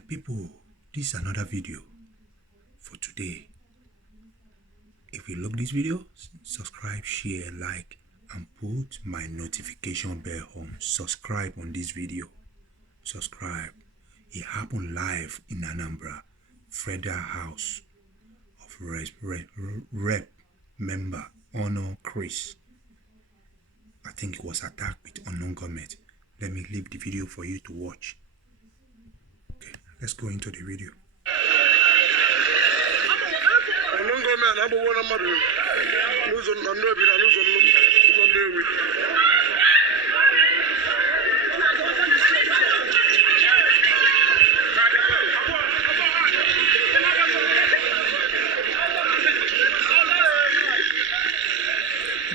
My people, this is another video for today. If you like this video, subscribe, share, like, and put my notification bell on. Subscribe on this video. Subscribe. It happened live in Anambra, Federal House of Rep member Honor Chris. I think it was attacked with unknown government. Let me leave the video for you to watch. Okay, let's go into the video. Unknown government, number one, I'm not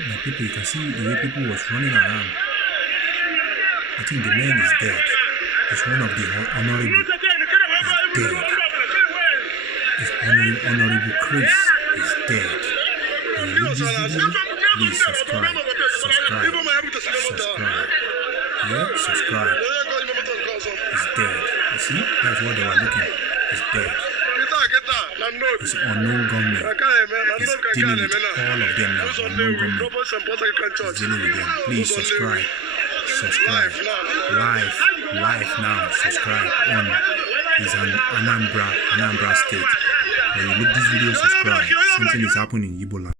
My people, you can see the way people was running around. I think the man is dead. It's one of the honorable. He's dead. It's honorable Chris is dead. When you look this video, please subscribe. Subscribe. Subscribe. Yeah, subscribe. He's dead. You see? That's what they were looking. He's dead. It's unknown government. It's dealing with all of them now. Unknown government is dealing with them. Please subscribe. Subscribe. Live now. Subscribe on is an Anambra State. When you look this video, subscribe. Something is happening in Igbo land.